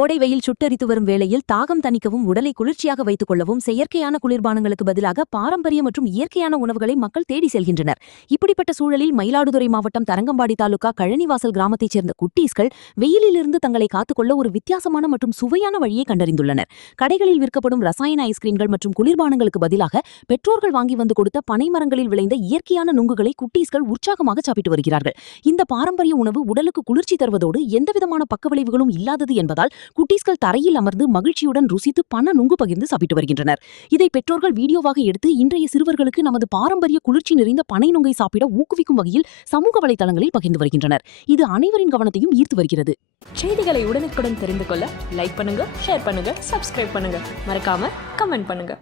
கோடை வெயில் சுட்டெரித்து வரும் வேளையில் தாகம் தணிக்கவும் உடலை குளிர்ச்சியாக வைத்துக் கொள்ளவும் செயற்கையான குளிர்பானங்களுக்கு பதிலாக பாரம்பரிய மற்றும் இயற்கையான உணவுகளை மக்கள் தேடி செல்கின்றனர். இப்படிப்பட்ட சூழலில் மயிலாடுதுறை மாவட்டம் தரங்கம்பாடி தாலுகா கழனிவாசல் கிராமத்தைச் சேர்ந்த குட்டீஸ்கள் வெயிலிலிருந்து தங்களை காத்துக்கொள்ள ஒரு வித்தியாசமான மற்றும் சுவையான வழியை கண்டறிந்துள்ளனர். கடைகளில் விற்கப்படும் ரசாயன ஐஸ்கிரீம்கள் மற்றும் குளிர்பானங்களுக்கு பதிலாக பெற்றோர்கள் வாங்கி வந்து கொடுத்த பனைமரங்களில் விளைந்த இயற்கையான நுங்குகளை குட்டீஸ்கள் உற்சாகமாக சாப்பிட்டு வருகிறார்கள். இந்த பாரம்பரிய உணவு உடலுக்கு குளிர்ச்சி தருவதோடு எந்தவிதமான பக்கவிளைவுகளும் இல்லாதது என்பதால் குட்டீஸ்கள் தரையில் அமர்ந்து மகிழ்ச்சியுடன் ருசித்து பண நுங்கு பகிர்ந்து சாப்பிட்டு வருகின்றனர். இதை பெற்றோர்கள் வீடியோவாக எடுத்து இன்றைய சிறுவர்களுக்கு நமது பாரம்பரிய குளிர்ச்சி நிறைந்த பனை நுங்கை சாப்பிட ஊக்குவிக்கும் வகையில் சமூக வலைதளங்களில் பகிர்ந்து வருகின்றனர். இது அனைவரின் கவனத்தையும் ஈர்த்து வருகிறது. செய்திகளை உடனுக்குடன் தெரிந்து கொள்ள லைக் பண்ணுங்க, ஷேர் பண்ணுங்க, சப்ஸ்கிரைப் பண்ணுங்க, மறக்காம கமெண்ட் பண்ணுங்க.